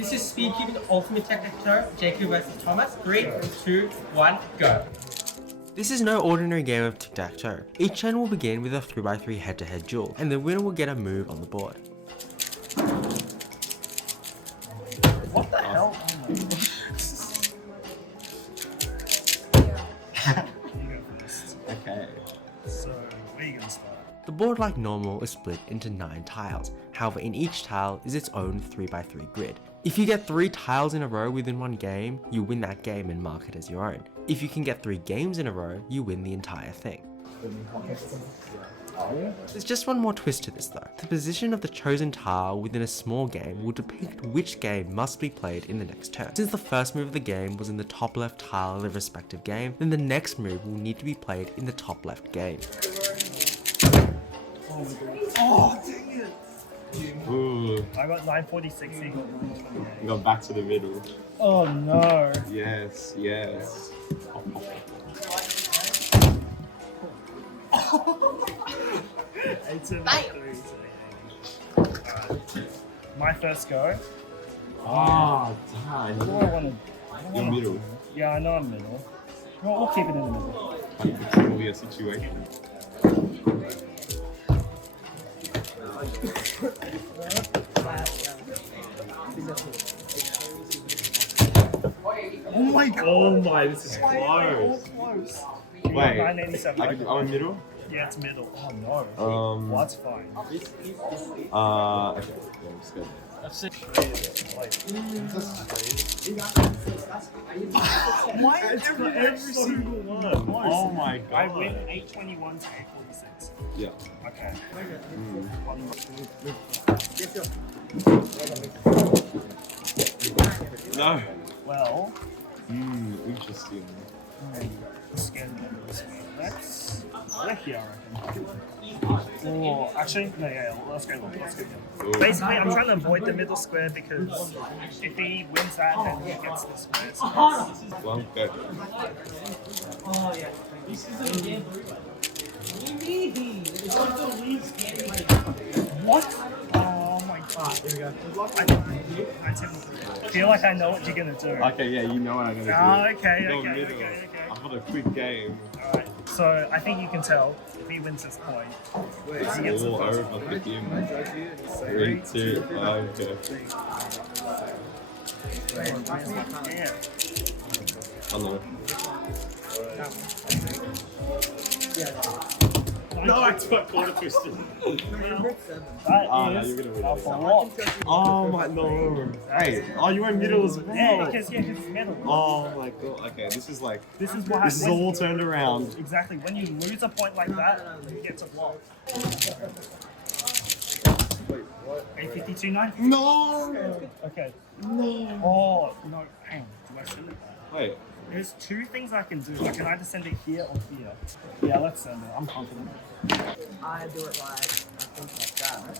This is Speedcubing Ultimate Tic-Tac-Toe, Jacob versus Thomas. 3, 2, 1, go. This is no ordinary game of tic-tac-toe. Each turn will begin with a 3x3 head-to-head duel, and the winner will get a move on the board. What the hell? Okay. So, where are you gonna start? The board, like normal, is split into 9 tiles. However, in each tile is its own 3x3 grid. If you get 3 tiles in a row within one game, you win that game and mark it as your own. If you can get 3 games in a row, you win the entire thing. There's just one more twist to this though. The position of the chosen tile within a small game will depict which game must be played in the next turn. Since the first move of the game was in the top left tile of the respective game, then the next move will need to be played in the top left game. Oh, dang it! Ooh, I got 946, you got 928. we got back to the middle. Oh no. Yes, yes. 873. Alright. My first go. Ah, What do I damn. want to? You're middle. Yeah, I know I'm middle. We'll keep it in the middle. Trying to control your situation. Oh my god! Oh my, this is Oh, close. close. Wait, 987. I'm in middle? Yeah, it's middle. Oh no. Um, Well, that's fine. Okay, yeah, let's go. That's it. Why every single one? Oh my god. I win 821 to 846. Yeah. Okay. No. Well, Interesting. scan this way. That's here, I reckon. Or actually, no, yeah, let's go look. Let's go. Ooh. Basically, I'm trying to avoid the middle square because if he wins that, then he gets the square. So Well, go. Oh, yeah. This is a game. what? Oh my god. Here we go. I feel like I know what you're gonna do. Okay, yeah, you know what I'm gonna Ah, do. okay, Go okay, middle. okay. I've got a quick game. Alright, so I think you can tell if he wins this point. If he gets the All first over point. for him. 3, 2, 5, go. Yeah. Hello. No, it's got quarter twisted. Ah, no, That you're is gonna win a it. flop. Oh my no. Hey, oh, you went middle as well. Yeah, because it's middle. Oh my god. Okay, this is like, This is what this is happens. all turned around. Exactly. When you lose a point like that, you get to flop. 852.9. No! Okay. No! Oh no. Hang on. Do I send it back? Wait. There's 2 things I can do. I can either send it here or here. Yeah, let's send it. I'm confident. I do it like, I think like that.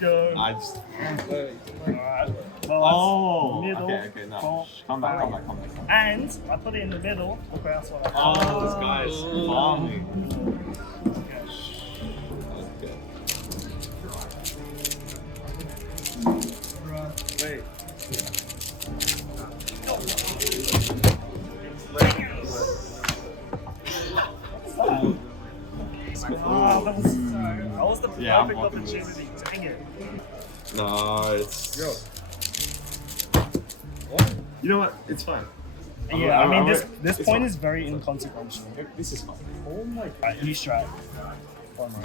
Go. I just. Alright. Well, Oh! that's middle. Okay, no. flop, Come back. And I put it in the middle. Look what else I Oh, this guy's farming. Okay. Okay. Wait. Oh, that was the Yeah, I'm perfect walking this. opportunity. Dang it. No, it's. You know what? It's fine. Yeah, I mean, this it's point fine. is very inconsequential. This is fine. Oh my god. You strike.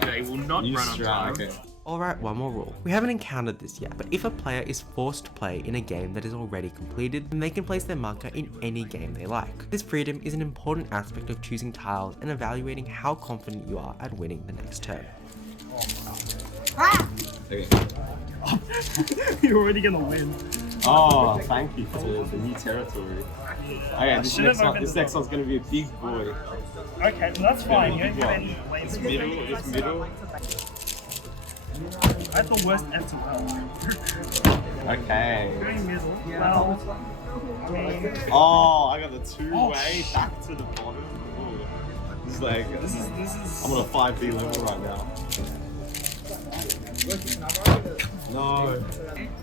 They will not You run on time. strike. Okay. Alright, one more rule. We haven't encountered this yet, but if a player is forced to play in a game that is already completed, then they can place their marker in any game they like. This freedom is an important aspect of choosing tiles and evaluating how confident you are at winning the next turn. Okay. You're already gonna win. Oh, thank you for the new territory. Okay, this should've next one, opened this the next one's gonna be a big boy. Okay, that's fine. You don't get any This blame. middle, this middle. I have the worst F to well. Okay. Going middle. Well, I mean, Oh, I got the two-way back to the bottom. Ooh. This is like, this is. I'm on a 5B level right now. No.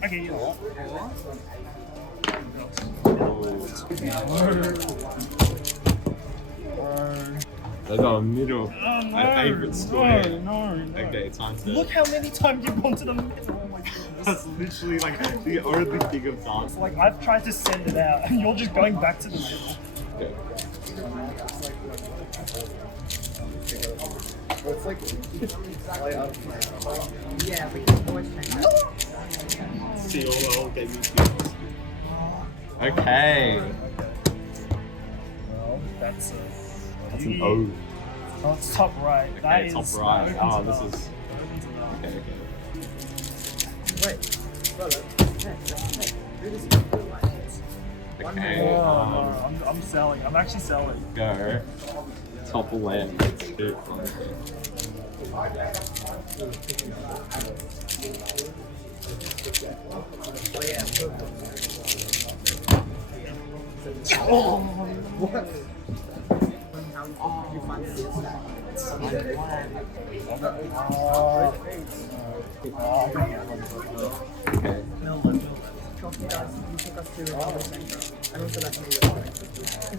Okay, you know I got a middle. what? My favorite square. No. Okay, time to. Look how many times you've gone to the middle. Oh my goodness. That's literally like the only thing I've done. It's like I've tried to send it out and you're just going back to the middle. Okay. See all get me confused. Okay. Well, that's An O. Oh, it's top right. Okay, That top is right. Oh, open to this that. is. Okay, okay. Okay. Oh, no, I'm selling. I'm actually selling. Go. Top left. Let's do it. Okay.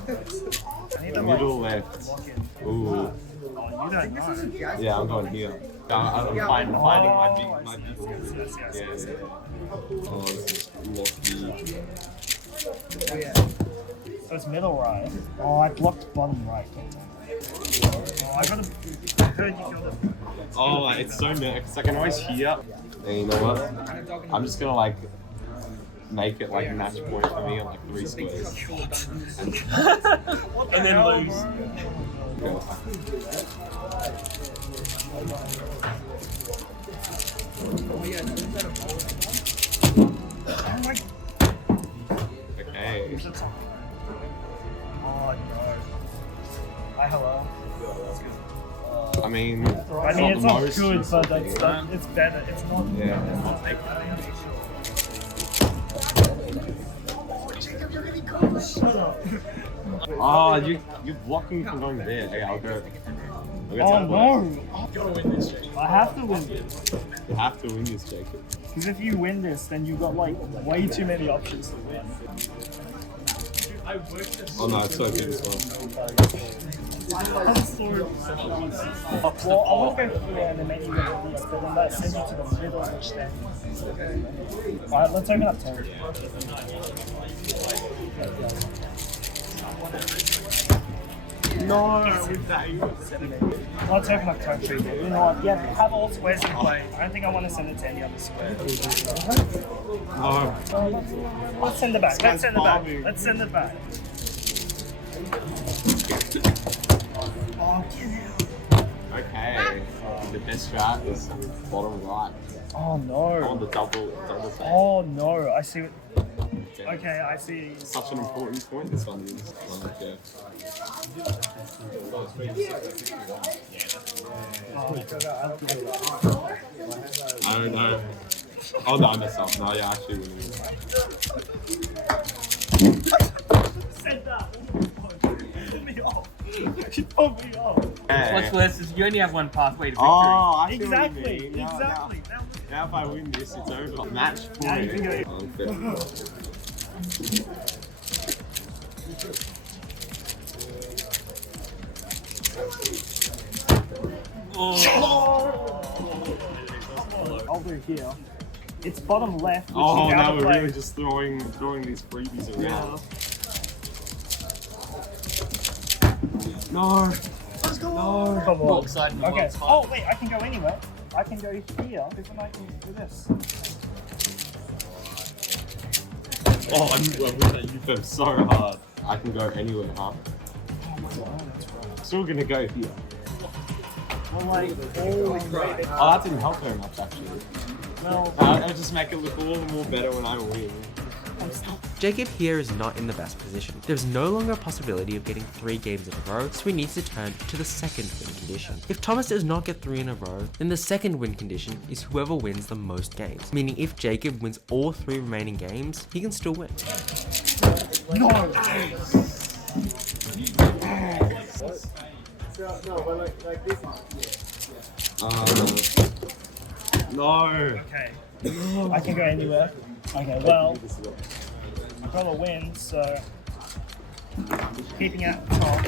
I need to Middle like, left. walk in. Ooh. Oh, you don't know. Yeah, I'm going here. I'm finding my big. Yes, yes, Yeah, yes. yeah. Oh, this is lucky. So it's middle right. Oh, I blocked bottom right. Oh, I heard you killed it. Oh, it's so nervous because I can always hear. And you know what? I'm just gonna like make it like match point for me on like 3 squares. And then lose. Okay. Oh my. Okay. Oh no. Hi, hello. I mean, I mean, it's not most good, use but of it. it's better. It's not. Yeah. Shut up. Oh, you're blocking from going there. Okay, I'll go. Oh top left. no! I have to win this. You have to win this, Jacob. Because if you win this, then you've got like way too many options to win. Oh no, it's so good as well. I'm sorry. Well, I want to go here and then maybe win this, but then that sends you to the middle, which then. Alright, let's open up 10. No, with that. Let's open up 10. You know what? Yeah, have all squares in play. I don't think I want to send it to any other square. No. Let's send it back. Let's send it back. Let's send it back. Oh, get out. Okay. The best strat is bottom right. Oh On no. the double tap. Oh no. I see what. Okay, I see. Such an important point this one is. Okay. I don't know. Oh no, I messed up. No, yeah, actually winning. Said that. Put me off. You put me off. What's worse is you only have one pathway to victory. Oh, I see what you Exactly. mean. Now- Exactly. Now if I win this, it's over. Match Now you can point. go. Okay. Over here. It's bottom left. Which Oh, is out now of we're play. really just throwing these freebies around. No. Come on. Both side and Okay. one side. Oh wait, I can go anywhere. I can go here because then I can do this. Oh, I'm with that UFM so hard. I can go anywhere, huh? Oh my god, that's right. Still gonna go here. Well, like, oh, Oh, that didn't help very much actually. no. I'll just make it look all the more better when I win. Jacob here is not in the best position. There's no longer a possibility of getting 3 games in a row, so he needs to turn to the second win condition. If Thomas does not get 3 in a row, then the second win condition is whoever wins the most games, meaning if Jacob wins all 3 remaining games, he can still win. No. No. Okay. I can go anywhere. Okay, well, I've got to win, so keeping at the top.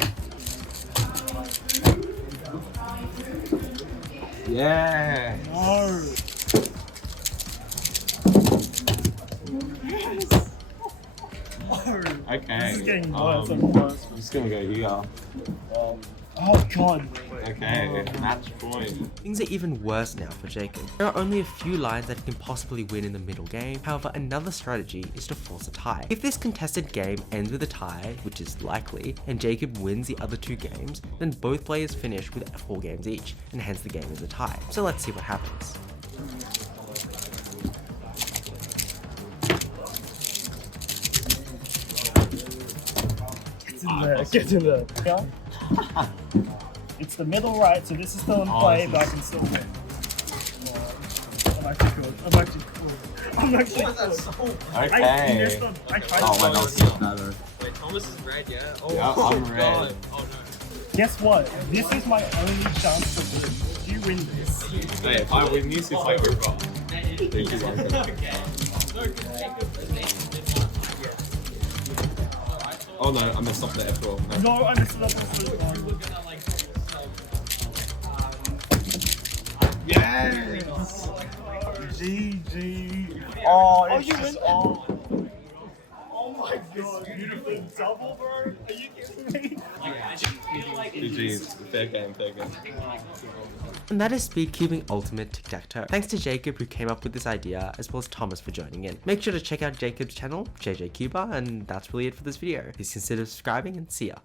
Yeah. No. Okay. This is getting worse and worse. I'm just gonna go here. Oh god. Okay, match point. Things are even worse now for Jacob. There are only a few lines that he can possibly win in the middle game. However, another strategy is to force a tie. If this contested game ends with a tie, which is likely, and Jacob wins the other 2 games, then both players finish with 4 games each, and hence the game is a tie. So let's see what happens. Get in there. Yeah. It's the middle right, so this is still in play, but I can still win. I'm actually good. I'm actually cool. I'm actually cool. Okay. I tried Oh, to wait, I'll see better. Wait, Thomas is red, yeah? Oh, Yeah, I'm red. God. Oh no. Guess what? This is my only chance to win. If you win this, Hey, if I win this, it's like over. Thank you, Oh no, I messed up the F12. No. no, I messed it up. I'm so sorry. Yes! GG. Oh, Oh, you win? Oh my god, beautiful double, bro. Are you kidding me? GG's. Fair game, fair game. And that is Speedcubing Ultimate Tic-Tac-Toe. Thanks to Jacob who came up with this idea, as well as Thomas for joining in. Make sure to check out Jacob's channel, JJ Cuba, and that's really it for this video. Please consider subscribing and see ya.